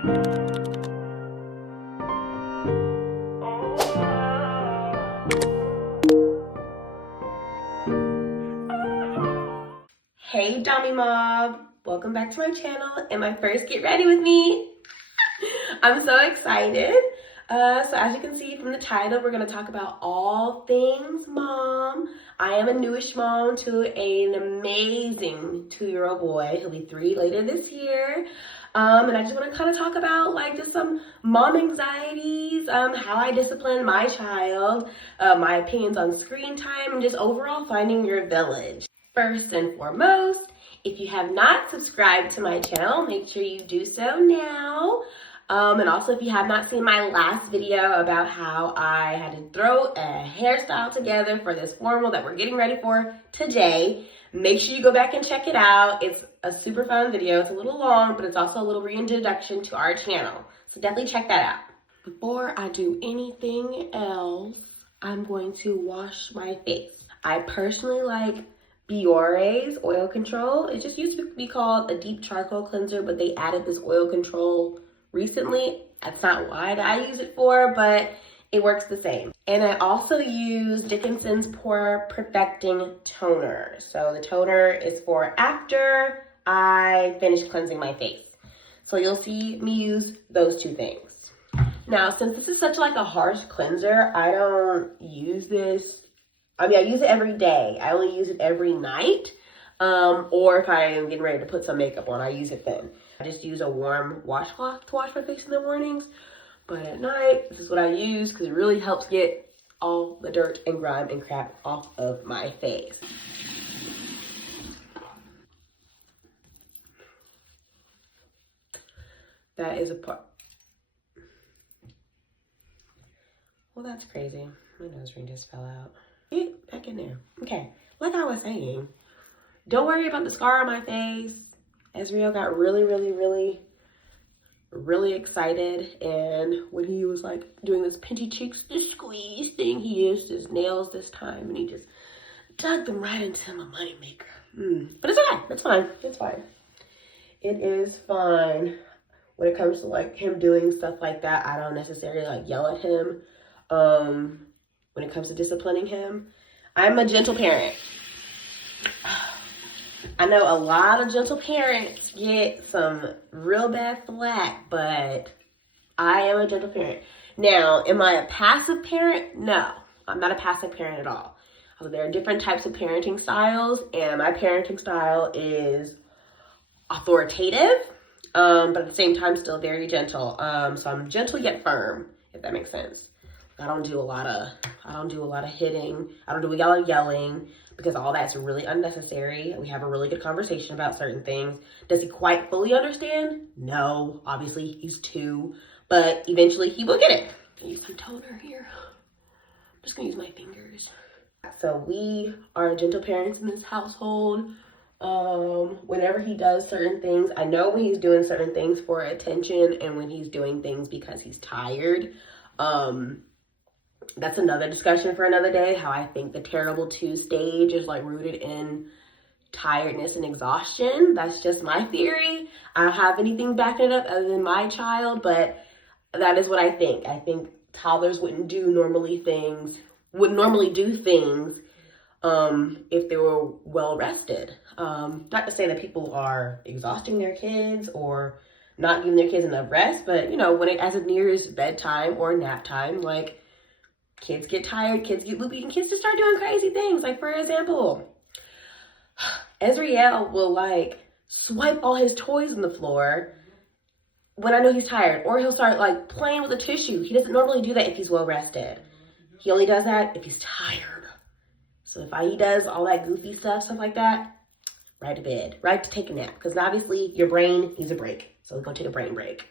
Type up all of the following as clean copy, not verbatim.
Hey Dummy Mob, welcome back to my channel and my first Get Ready With Me. I'm so excited. So as you can see from the title, we're going to talk about all things mom. I am a newish mom to an amazing 2-year-old boy. He'll be 3 later this year. And I just want to kind of talk about like just some mom anxieties, how I discipline my child, my opinions on screen time, and just overall finding your village. First and foremost, if you have not subscribed to my channel, make sure you do so now. And also, if you have not seen my last video about how I had to throw a hairstyle together for this formal that we're getting ready for today, make sure you go back and check it out. It's a super fun video. It's a little long, but it's also a little reintroduction to our channel. So definitely check that out. Before I do anything else, I'm going to wash my face. I personally like Biore's oil control. It just used to be called a deep charcoal cleanser, but they added this oil control recently. That's not what I use it for, but it works the same. And I also use Dickinson's Pore Perfecting Toner. So the toner is for after I finish cleansing my face. So you'll see me use those two things. Now, since this is such like a harsh cleanser, I don't use this. I mean, I use it every day. I only use it every night. Or if I am getting ready to put some makeup on, I use it then. I just use a warm washcloth to wash my face in the mornings. But at night, this is what I use because it really helps get all the dirt and grime and crap off of my face. That is a part. Well, that's crazy. My nose ring just fell out. Get back in there. Okay, like I was saying, don't worry about the scar on my face. Ezreal got really excited, and when he was like doing this pinchy cheeks, this squeeze thing, he used his nails this time, and he just dug them right into my money maker. But it's okay. It's fine. It's fine. It is fine. When it comes to like him doing stuff like that, I don't necessarily like yell at him. When it comes to disciplining him, I'm a gentle parent. I know a lot of gentle parents get some real bad flack, but I am a gentle parent. Now, am I a passive parent? No, I'm not a passive parent at all. There are different types of parenting styles, and my parenting style is authoritative, but at the same time still very gentle. So I'm gentle yet firm, if that makes sense. I don't do a lot of hitting. I don't do a lot of yelling because all that's really unnecessary. We have a really good conversation about certain things. Does he quite fully understand? No, obviously he's 2, but eventually he will get it. I'm gonna use some toner here. I'm just gonna use my fingers. So we are gentle parents in this household. Whenever he does certain things, I know when he's doing certain things for attention and when he's doing things because he's tired. That's another discussion for another day, how I think the terrible 2 stage is like rooted in tiredness and exhaustion. That's just my theory. I don't have anything backing it up other than my child, but that is what I think. I think toddlers wouldn't normally do things if they were well rested. Not to say that people are exhausting their kids or not giving their kids enough rest, but you know, as it nears bedtime or nap time, like kids get tired, kids get loopy, and kids just start doing crazy things. Like, for example, Ezreal will like swipe all his toys on the floor when I know he's tired, or he'll start like playing with a tissue. He doesn't normally do that if he's well rested. He only does that if he's tired. So if he does all that goofy stuff like that, right to bed, right to take a nap, because obviously your brain needs a break. So we're gonna take a brain break.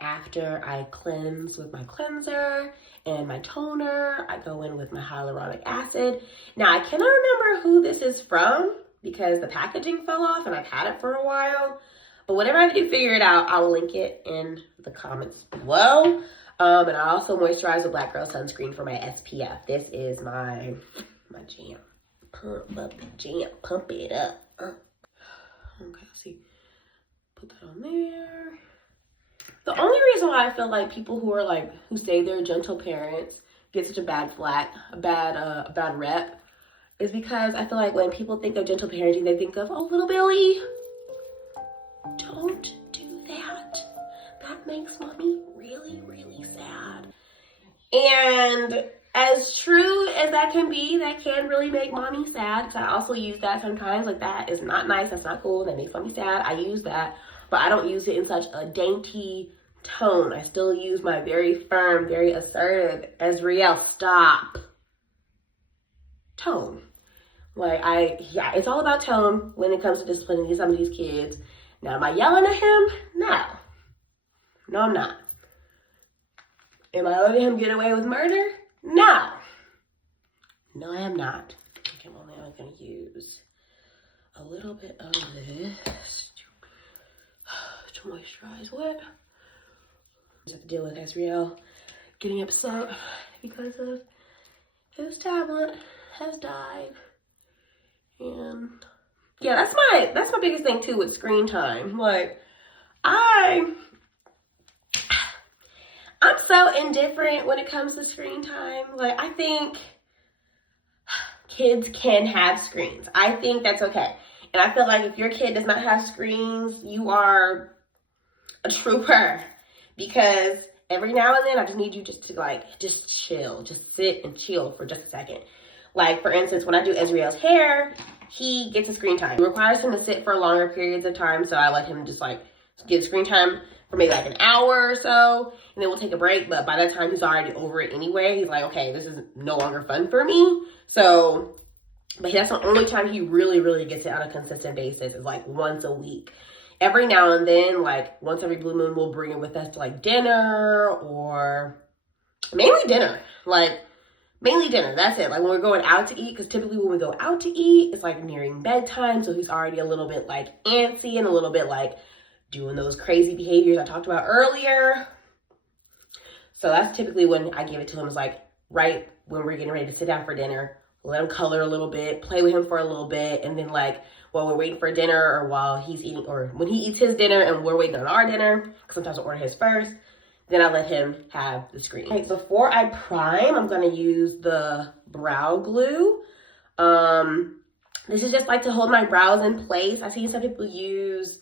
After I cleanse with my cleanser and my toner, I go in with my hyaluronic acid. Now, I cannot remember who this is from because the packaging fell off and I've had it for a while. But whenever I do figure it out, I'll link it in the comments below. And I also moisturize with Black Girl Sunscreen for my SPF. This is my jam. Pump up the jam. Pump it up. Okay, let's see. Put that on there. The only reason why I feel like people who are like, who say they're gentle parents get such a bad bad rep is because I feel like when people think of gentle parenting, they think of, oh, little Billy. Don't do that. That makes mommy really, really sad. And as true as that can be, that can really make mommy sad, because I also use that sometimes. Like, that is not nice, that's not cool, that makes mommy sad. I use that, but I don't use it in such a dainty tone. I still use my very firm, very assertive, Ezriel, stop tone. Like, yeah, it's all about tone when it comes to disciplining some of these kids. Now, am I yelling at him? No. No, I'm not. Am I letting him get away with murder? No. No, I am not. Okay, well, now I'm going to use a little bit of this to moisturize what? I just have to deal with Ezriel getting upset because of his tablet has died. And yeah, that's my biggest thing too with screen time. Like, I'm so indifferent when it comes to screen time. Like, I think kids can have screens. I think that's okay. And I feel like if your kid does not have screens, you are a trooper. Because every now and then, I just need you just to just chill. Just sit and chill for just a second. Like, for instance, when I do Ezriel's hair, he gets a screen time. It requires him to sit for longer periods of time, so I let him just get screen time for maybe an hour or so, and then we'll take a break. But by that time, he's already over it anyway. He's like, okay, this is no longer fun for me. So, but that's the only time he really, really gets it on a consistent basis, is like once a week. Every now and then, like once every blue moon, we'll bring it with us to like dinner, or mainly dinner. Mainly dinner, that's it. Like when we're going out to eat, because typically when we go out to eat, it's like nearing bedtime. So he's already a little bit like antsy and a little bit like doing those crazy behaviors I talked about earlier. So that's typically when I give it to him, is like right when we're getting ready to sit down for dinner, let him color a little bit, play with him for a little bit. And then like while we're waiting for dinner, or while he's eating, or when he eats his dinner and we're waiting on our dinner, because sometimes I order his first, then I let him have the screen. Okay, before I prime, I'm gonna use the brow glue. This is just like to hold my brows in place. I see some people use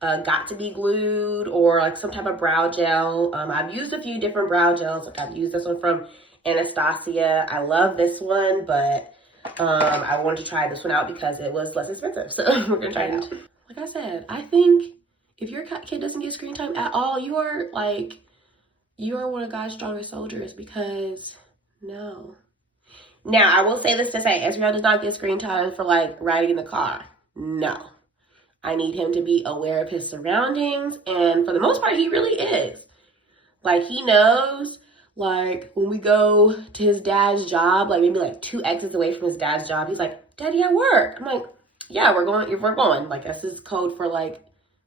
Got to Be Glued, or like some type of brow gel. I've used a few different brow gels. I've used this one from Anastasia. I love this one, but I wanted to try this one out because it was less expensive. So we're gonna try it out. Like I said, I think if your kid doesn't get screen time at all, you are one of God's strongest soldiers, because no. Now, I will say this to say, Ezriel does not get screen time for like riding in the car. No. I need him to be aware of his surroundings, and for the most part, he really is. Like, he knows, like, when we go to his dad's job, like maybe like 2 exits away from his dad's job, he's like, Daddy, at work. I'm like, yeah, we're going. Like, that's his code for like,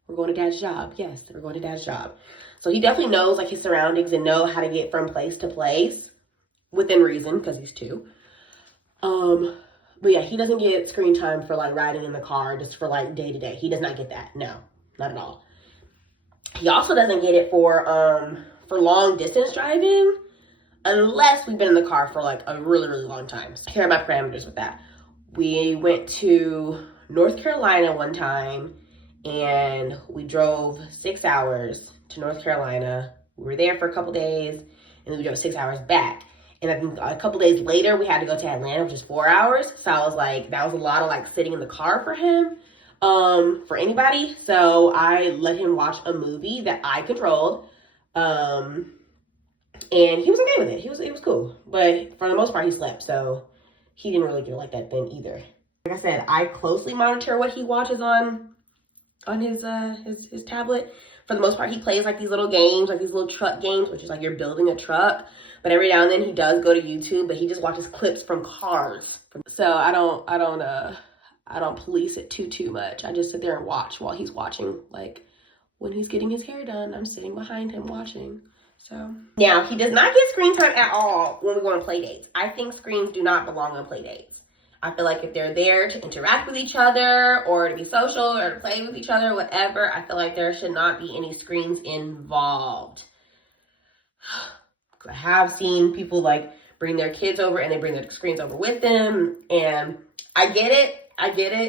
we're going to Dad's job. Yes, we're going to Dad's job. So he definitely knows like his surroundings and know how to get from place to place within reason, because he's 2. But yeah, he doesn't get screen time for like riding in the car just for like day to day. He does not get that. No, not at all. He also doesn't get it for long distance driving, unless we've been in the car for like a really, really long time. So here are my parameters with that. We went to North Carolina one time, and we drove 6 hours to North Carolina. We were there for a couple days, and then we drove 6 hours back. And then a couple days later, we had to go to Atlanta, which is 4 hours. So I was like, that was a lot of like sitting in the car for him, for anybody. So I let him watch a movie that I controlled. And he was okay with it. It was cool. But for the most part, he slept. So he didn't really get like that then either. Like I said, I closely monitor what he watches on his tablet. For the most part, he plays like these little games, like these little truck games, which is like you're building a truck. But every now and then he does go to YouTube, but he just watches clips from cars. So I don't police it too much. I just sit there and watch while he's watching. Like when he's getting his hair done, I'm sitting behind him watching. So now he does not get screen time at all when we go on play dates. I think screens do not belong on play dates. I feel like if they're there to interact with each other or to be social or to play with each other, whatever, I feel like there should not be any screens involved. I have seen people like bring their kids over and they bring their screens over with them, and I get it.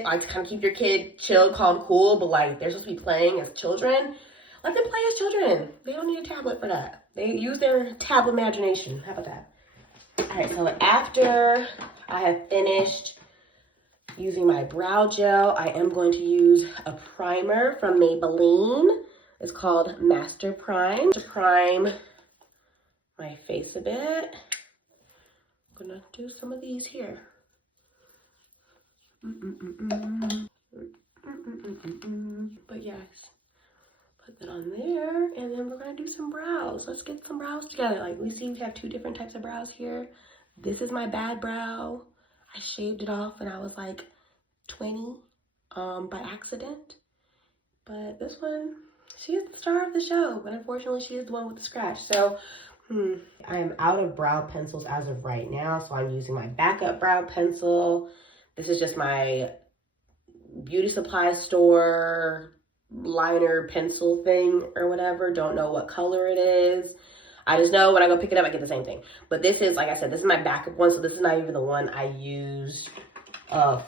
Like, kind of keep your kid chill, calm, cool, but like they're supposed to be playing as children. Let them play as children. They don't need a tablet for that. They use their tablet imagination. How about that? All right, so after I have finished using my brow gel, I am going to use a primer from Maybelline. It's called Master Prime to prime my face a bit. I'm gonna do some of these here. But yes, put that on there, and then we're gonna do some brows. Let's get some brows together. Like, we see we have two different types of brows here. This is my bad brow. I shaved it off when I was like 20 by accident. But this one, she is the star of the show, but unfortunately she is the one with the scratch. So I am out of brow pencils as of right now, so I'm using my backup brow pencil. This is just my beauty supply store liner pencil thing or whatever. Don't know what color it is. I just know when I go pick it up, I get the same thing. But this is, like I said, this is my backup one, so this is not even the one I used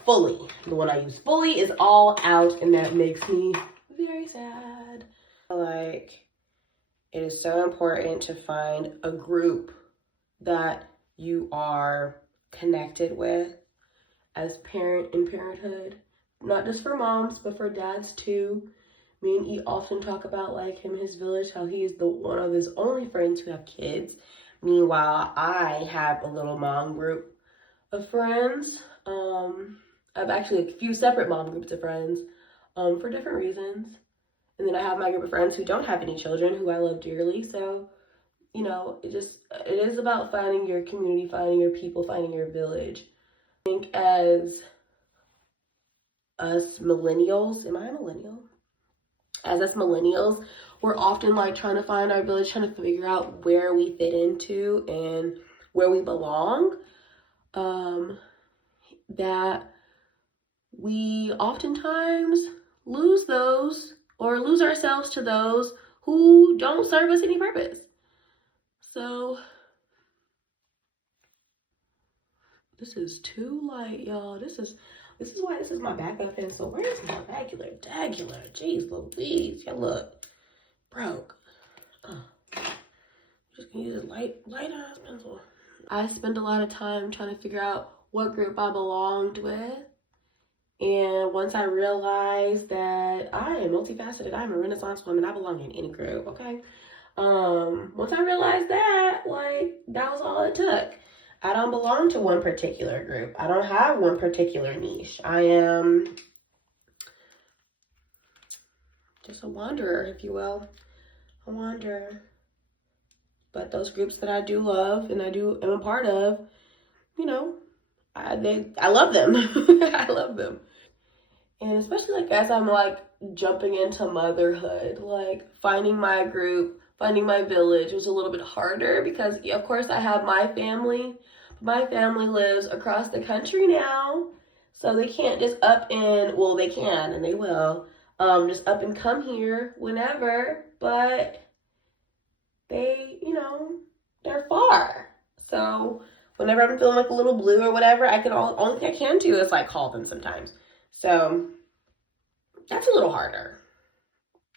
fully. The one I use fully is all out, and that makes me very sad. Like, it is so important to find a group that you are connected with as parent in parenthood. Not just for moms, but for dads too. Me and E often talk about, like, him and his village, how he is the one of his only friends who have kids. Meanwhile, I have a little mom group of friends. I have actually a few separate mom groups of friends for different reasons. And then I have my group of friends who don't have any children, who I love dearly. So, you know, it is about finding your community, finding your people, finding your village. I think as us millennials, am I a millennial? As us millennials, we're often like trying to find our village, trying to figure out where we fit into and where we belong. That we oftentimes lose those, or lose ourselves to those who don't serve us any purpose. So this is too light, y'all. This is why this is my backup pencil. Where is my regular? Jeez Louise. Yeah, look. Broke. Just gonna use a light ass pencil. I spend a lot of time trying to figure out what group I belonged with. And once I realized that I am multifaceted, I'm a Renaissance woman, I belong in any group, okay? Once I realized that, like, that was all it took. I don't belong to one particular group. I don't have one particular niche. I am just a wanderer, if you will. A wanderer. But those groups that I do love and am a part of, you know, I love them. I love them. And especially like as I'm like jumping into motherhood, like finding my group, finding my village was a little bit harder because of course I have my family. My family lives across the country now, so they can't just well, they can and they will, just up and come here whenever, but they, you know, they're far. So whenever I'm feeling like a little blue or whatever, only thing I can do is like call them sometimes. So that's a little harder.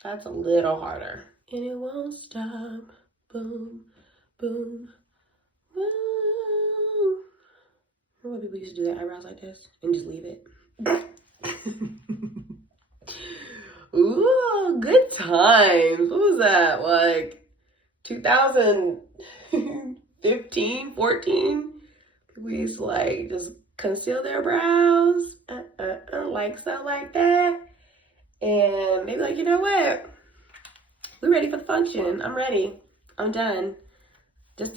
That's a little harder. And it won't stop. Boom, boom, boom. Remember when people used to do their eyebrows like this and just leave it? Ooh, good times. What was that? Like 2015, 14? People used to like just conceal their brows, like so, like that. And they be like, you know what? We're ready for the function. I'm ready. I'm done.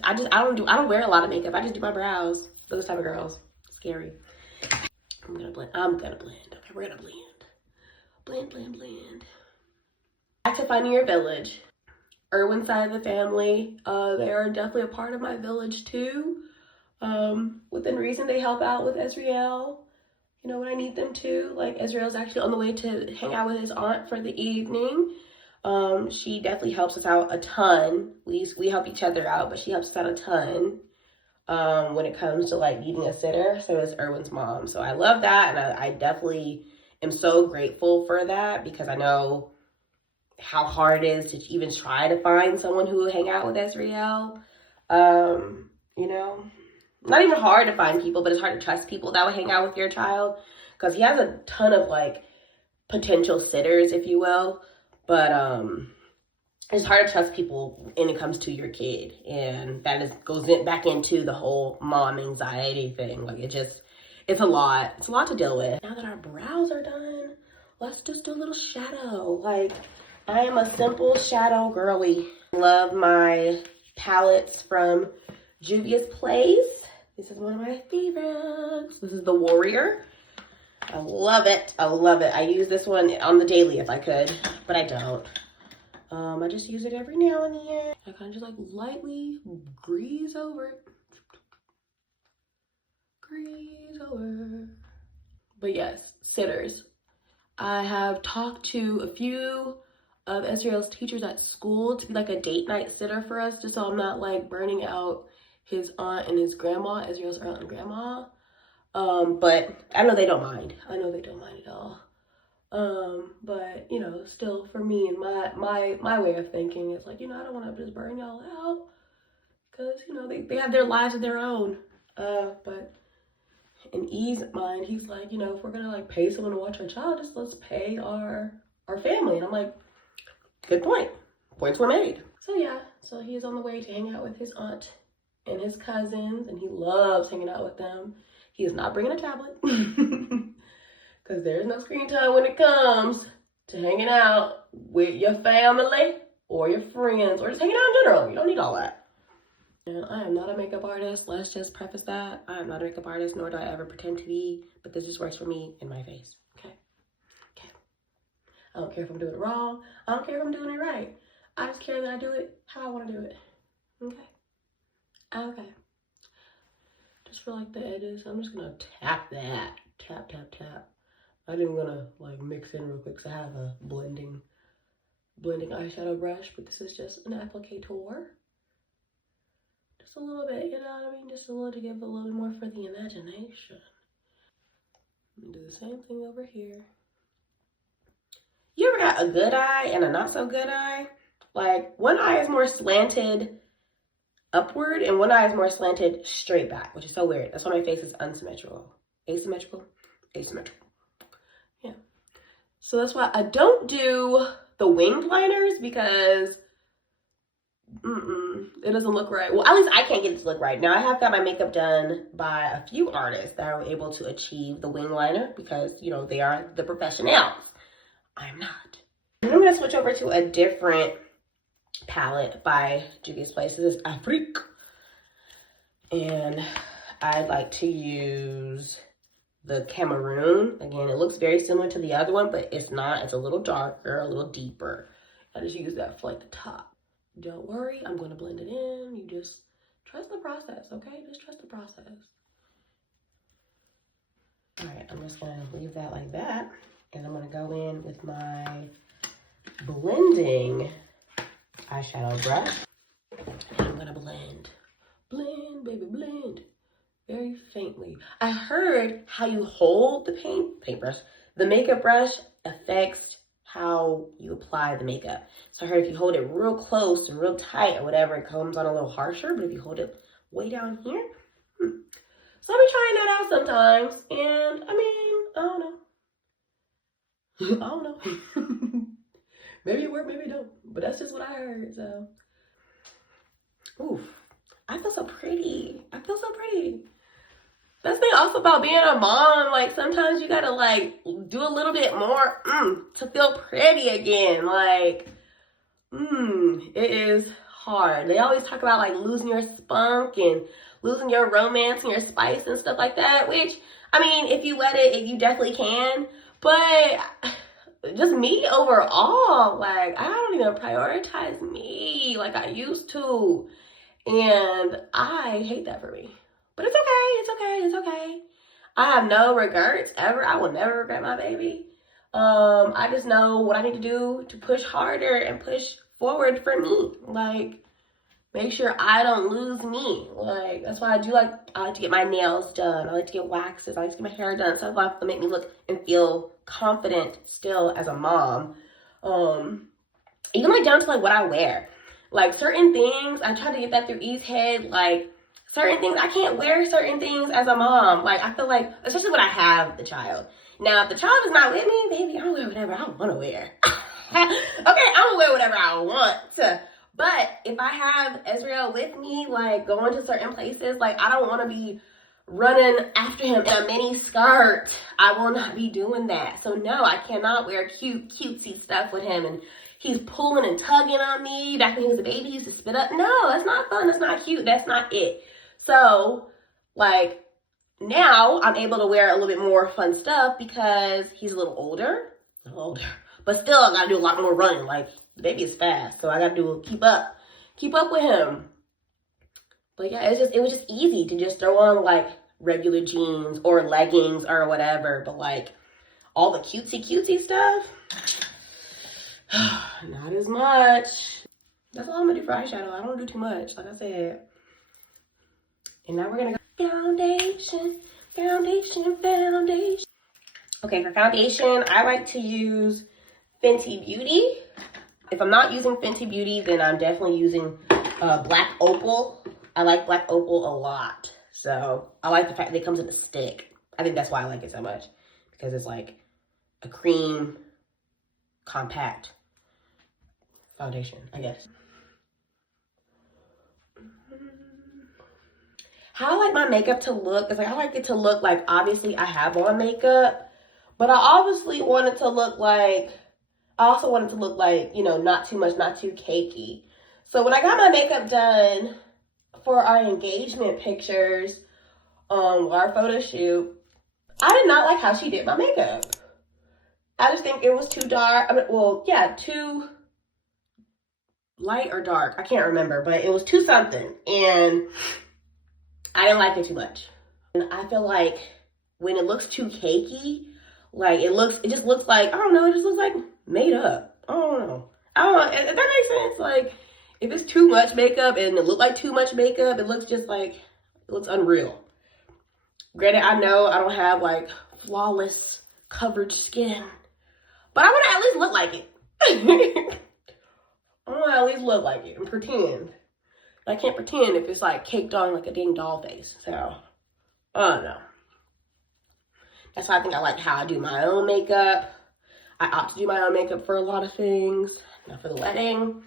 I don't wear a lot of makeup. I just do my brows. Those type of girls. Scary. I'm gonna blend. Okay, we're gonna blend. Blend. Back to finding your village. Erwin's side of the family, they are definitely a part of my village too. Within reason, they help out with Ezreal, you know, when I need them to. Like, Ezreal's actually on the way to hang out with his aunt for the evening. She definitely helps us out a ton. We help each other out, but she helps us out a ton when it comes to like needing a sitter. So is Erwin's mom. So I love that, and I definitely am so grateful for that, because I know how hard it is to even try to find someone who will hang out with Ezreal. You know, not even hard to find people, but it's hard to trust people that will hang out with your child, because he has a ton of like potential sitters, if you will, but it's hard to trust people when it comes to your kid, and that goes back into the whole mom anxiety thing. Like, it's a lot to deal with. Now that our brows are done, let's just do a little shadow. Like, I am a simple shadow girly. Love my palettes from Juvia's Place. This is one of my favorites. This is the Warrior. I love it. I love it. I use this one on the daily if I could, but I don't. I just use it every now and then. I kind of just like lightly grease over it. Grease over. But yes, sitters. I have talked to a few of Ezreal's teachers at school to be like a date night sitter for us, just so I'm not like burning out his aunt and his grandma, Ezreal's aunt and grandma. But I know they don't mind. I know they don't mind at all. But you know, still for me and my way of thinking is like, you know, I don't want to just burn y'all out, because you know they have their lives of their own. But in E's mind, he's like, you know, if we're gonna like pay someone to watch our child, just let's pay our family. And I'm like, good point. Points were made. So yeah, so he's on the way to hang out with his aunt and his cousins, and he loves hanging out with them. He is not bringing a tablet. Because there's no screen time when it comes to hanging out with your family or your friends or just hanging out in general. You don't need all that. And I am not a makeup artist. Let's just preface that. I am not a makeup artist, nor do I ever pretend to be. But this just works for me and my face. Okay? Okay. I don't care if I'm doing it wrong. I don't care if I'm doing it right. I just care that I do it how I want to do it. Okay? Okay. Just for like the edges, I'm just going to tap that. Tap, tap, tap. I didn't want to like mix in real quick because I have a blending eyeshadow brush, but this is just an applicator. Just a little bit, you know what I mean? Just a little to give a little bit more for the imagination. Do the same thing over here. You ever got a good eye and a not so good eye? Like, one eye is more slanted upward and one eye is more slanted straight back, which is so weird. That's why my face is unsymmetrical. Asymmetrical? Asymmetrical. Yeah. So that's why I don't do the winged liners, because it doesn't look right. Well, at least I can't get it to look right. Now, I have got my makeup done by a few artists that are able to achieve the wing liner, because, you know, they are the professionals. I am not. And I'm going to switch over to a different palette by Juvia's Place. This is Afrique. And I'd like to use the Cameroon. Again, it looks very similar to the other one, but it's not. It's a little darker, a little deeper. I just use that for like the top. Don't worry, I'm going to blend it in. You just trust the process, okay? Just trust the process. All right, I'm just going to leave that like that. And I'm going to go in with my blending eyeshadow brush. And I'm going to blend. Blend, baby, blend. Very faintly. I heard how you hold the paintbrush. The makeup brush affects how you apply the makeup. So I heard if you hold it real close and real tight or whatever, it comes on a little harsher. But if you hold it way down here, So I'll be trying that out sometimes. And I mean, I don't know. I don't know. Maybe it worked, maybe it don't. But that's just what I heard, so. Ooh, I feel so pretty. I feel so pretty. That's the thing also about being a mom. Like, sometimes you gotta, like, do a little bit more to feel pretty again. Like, it is hard. They always talk about, like, losing your spunk and losing your romance and your spice and stuff like that. Which, I mean, if you let it, you definitely can. But just me overall, like, I don't even prioritize me like I used to. And I hate that for me. But it's okay, it's okay, it's okay. I have no regrets ever. I will never regret my baby. I just know what I need to do to push harder and push forward for me. Like, make sure I don't lose me. Like, that's why I like to get my nails done. I like to get waxes. I like to get my hair done. Stuff like to make me look and feel confident still as a mom. Even like down to like what I wear. Like certain things, I try to get that through E's head. Like certain things, I can't wear certain things as a mom. Like I feel like, especially when I have the child. Now, if the child is not with me, baby, I'll wear whatever I want to wear. Okay, I'm gonna wear whatever I want to. But if I have Israel with me, like going to certain places, like I don't want to be running after him in a mini skirt. I will not be doing that. So no, I cannot wear cutesy stuff with him. And he's pulling and tugging on me. Back when he was a baby, he used to spit up. No, that's not fun. That's not cute. That's not it. So like now I'm able to wear a little bit more fun stuff because he's a little older. But still I gotta do a lot more running. Like the baby is fast, so I gotta keep up with him. But yeah, it was just easy to just throw on like regular jeans or leggings or whatever. But like all the cutesy stuff, not as much. That's all I'm gonna do for eyeshadow. I don't do too much, like I said. And now we're gonna go foundation. Okay, for foundation, I like to use Fenty Beauty. If I'm not using Fenty Beauty, then I'm definitely using Black Opal. I like Black Opal a lot. So I like the fact that it comes in a stick. I think that's why I like it so much. Because it's like a cream, compact foundation, I guess. How I like my makeup to look is like I like it to look like, obviously I have on makeup, but I obviously want it to look like, I also want it to look like, you know, not too much, not too cakey. So when I got my makeup done for our engagement pictures, our photo shoot, I did not like how she did my makeup. I just think it was too dark. I mean, well, yeah, too light or dark. I can't remember, but it was too something. And I didn't like it too much. And I feel like when it looks too cakey, like it just looks like, I don't know, it just looks like made up. I don't know. If that makes sense. Like if it's too much makeup and it looks like too much makeup, it looks just like, it looks unreal. Granted, I know I don't have like flawless coverage skin, but I want to at least look like it. I want to at least look like it and pretend. I can't pretend if it's like caked on like a dang doll face. So, I don't know. That's why I think I like how I do my own makeup. I opt to do my own makeup for a lot of things. Now for the wedding,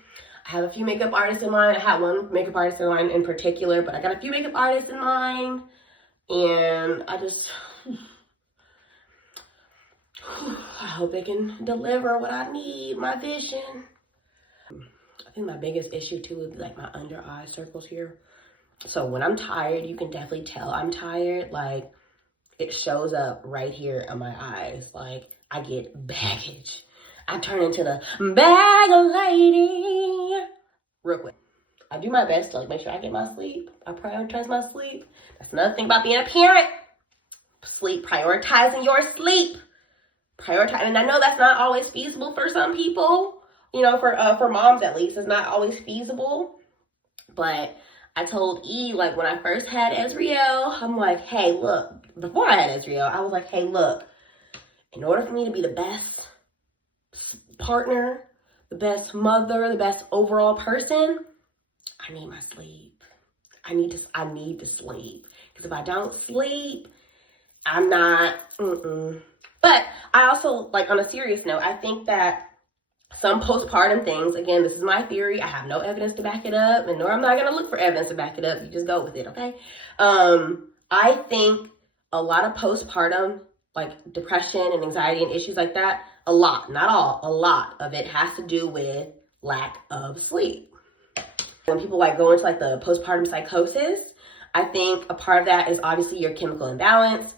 I have a few makeup artists in mind. I have one makeup artist in mind in particular, but I got a few makeup artists in mind. And I hope they can deliver what I need, my vision. I think my biggest issue too would be like my under eye circles here. So when I'm tired, you can definitely tell I'm tired. Like it shows up right here on my eyes. Like I get baggage. I turn into the bag lady real quick. I do my best to like make sure I get my sleep. I prioritize my sleep. That's another thing about being a parent. Sleep, prioritizing your sleep. And I know that's not always feasible for some people. You know, for moms at least, it's not always feasible. But I told E, like when I first had Ezriel, I'm like, hey, look, before I had Ezriel, I was like, hey, look, in order for me to be the best partner, the best mother, the best overall person, I need my sleep. I need to sleep. Because if I don't sleep, I'm not, But I also, like on a serious note, I think that some postpartum things, again, this is my theory. I have no evidence to back it up, and nor I'm not going to look for evidence to back it up. You just go with it, okay? I think a lot of postpartum, like depression and anxiety and issues like that, a lot, not all, a lot of it has to do with lack of sleep. When people like go into like the postpartum psychosis, I think a part of that is obviously your chemical imbalance.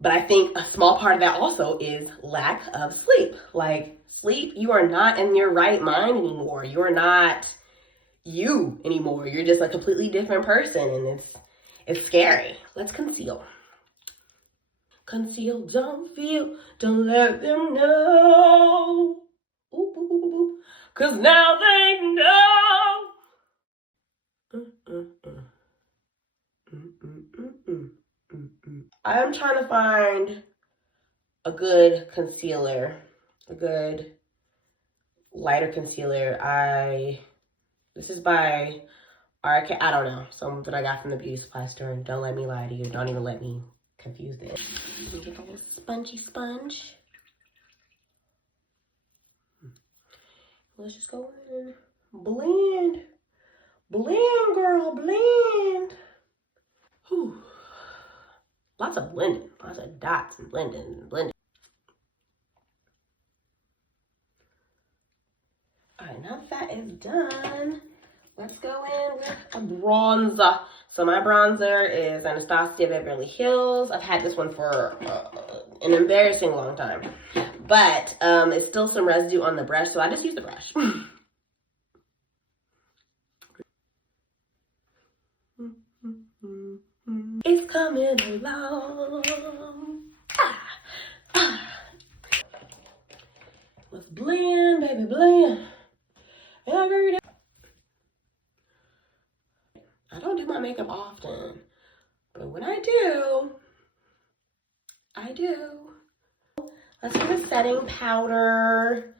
But I think a small part of that also is lack of sleep. Like sleep, you are not in your right mind anymore. You're not you anymore. You're just a completely different person. And It's scary. Let's conceal. Conceal, don't feel, don't let them know. Ooh, ooh, ooh, ooh. Cause now they know. I am trying to find a good concealer, a good lighter concealer. This is by RK, I don't know, something that I got from the beauty supply store. Don't let me lie to you. Don't even let me confuse this. Get a little spongy sponge. Let's just go in and blend. Blend, girl, blend. Whew. Lots of blending, lots of dots and blending and blending. All right, now that is done, let's go in with a bronzer. So my bronzer is Anastasia Beverly Hills. I've had this one for an embarrassing long time, but it's still some residue on the brush, so I just use the brush. It's coming along. Let's blend, baby, blend. Every day. I don't do my makeup often, but when I do, I do. Let's get a setting powder.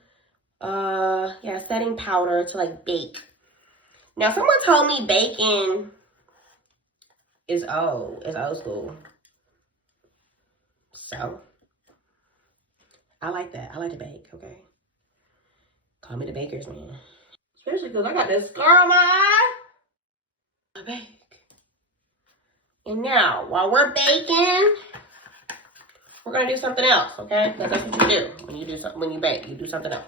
Yeah, setting powder to like bake. Now, someone told me baking is old school. So, I like that. I like to bake, okay? Call me the baker's man. Especially because I got this scar on my eye. I bake. And now, while we're baking, we're gonna do something else, okay? Because that's what you do when you do something. When you bake, you do something else.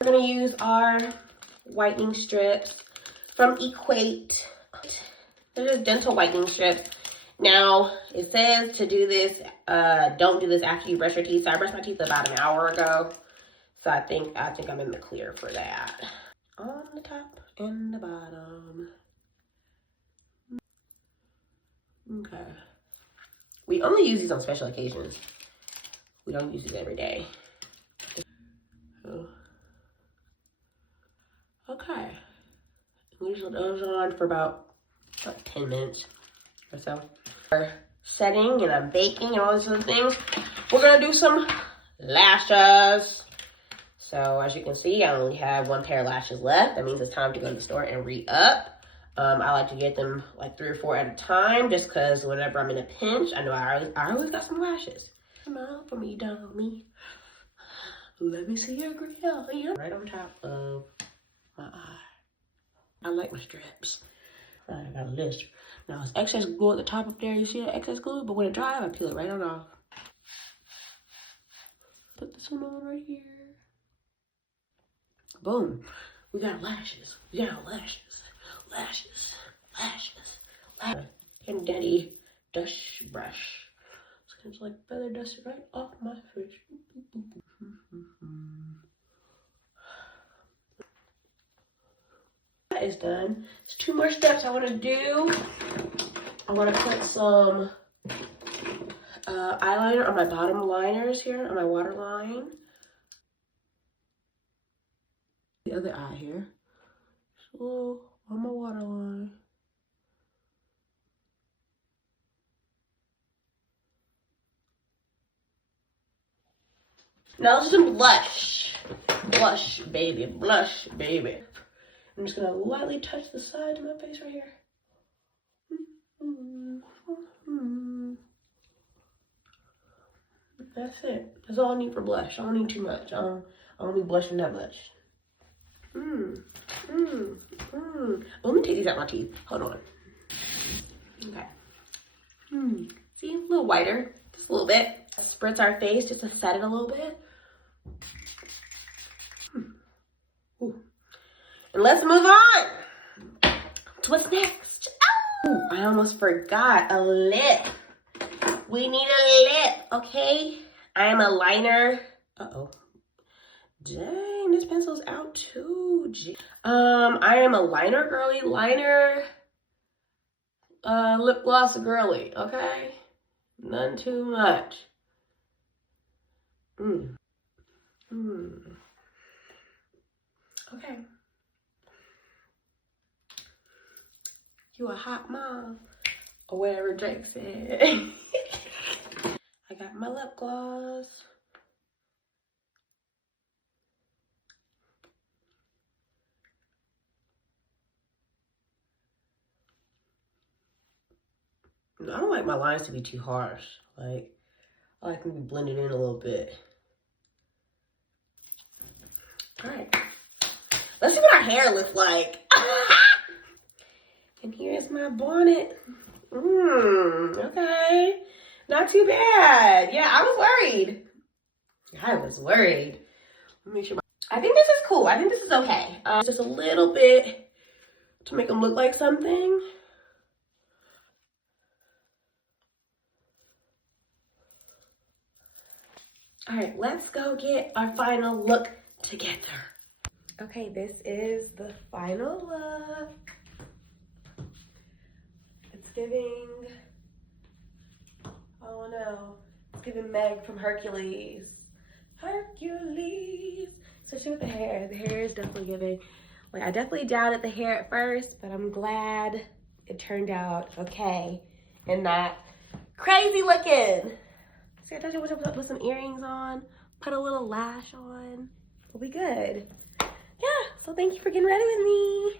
We're gonna use our whitening strips from Equate. They're just dental whitening strips. Now, it says to do this, don't do this after you brush your teeth. So I brushed my teeth about an hour ago. So I think I'm in the clear for that. On the top and the bottom. Okay. We only use these on special occasions. We don't use these every day. Okay. We just let those on for about 10 minutes or so. We're setting and I'm baking and all these other things. We're gonna do some lashes. So as you can see, I only have one pair of lashes left. That means it's time to go to the store and re-up. I like to get them like 3 or 4 at a time just because whenever I'm in a pinch, I know I always got some lashes. Come on for me, dummy. Let me see your grill. Right on top of my eye. I like my strips. I got a list. Now it's excess glue at the top up there. You see that excess glue? But when it dries, I peel it right on off. Put this one on right here. Boom. We got lashes. We got lashes. Lashes. Lashes. Lashes. And daddy dust brush. So it's like feather dust right off my face. That is done. There's 2 more steps I want to do. I want to put some eyeliner on my bottom liners here, on my waterline. The other eye here. So on my waterline. Now let's do some blush. Blush, baby. Blush, baby. I'm just gonna lightly touch the side of my face right here. That's it. That's all I need for blush. I don't need too much. I don't be blushing that much. Let me take these out my teeth. Hold on. Okay. See, a little whiter. Just a little bit. Let's spritz our face just to set it a little bit. Ooh. And let's move on to what's next. Oh, I almost forgot a lip. We need a lip, okay? I am a liner. Uh-oh. Dang, this pencil's out too. I am a liner girly. Liner lip gloss girly, okay? None too much. Okay. You a hot mom, or whatever Drake said. I got my lip gloss. I don't like my lines to be too harsh. Like, I like them to be blended in a little bit. All right. Let's see what our hair looks like. And here's my bonnet. Okay. Not too bad. Yeah, I was worried. Let me make sure. I think this is cool. I think this is okay. Just a little bit to make them look like something. All right, let's go get our final look together. Okay, this is the final look. It's giving, oh no, it's giving Meg from Hercules. Hercules. Especially with the hair. The hair is definitely giving. Like, I definitely doubted the hair at first, but I'm glad it turned out okay and not crazy looking. See, I thought you would put some earrings on, put a little lash on. We'll be good. Yeah, so thank you for getting ready with me.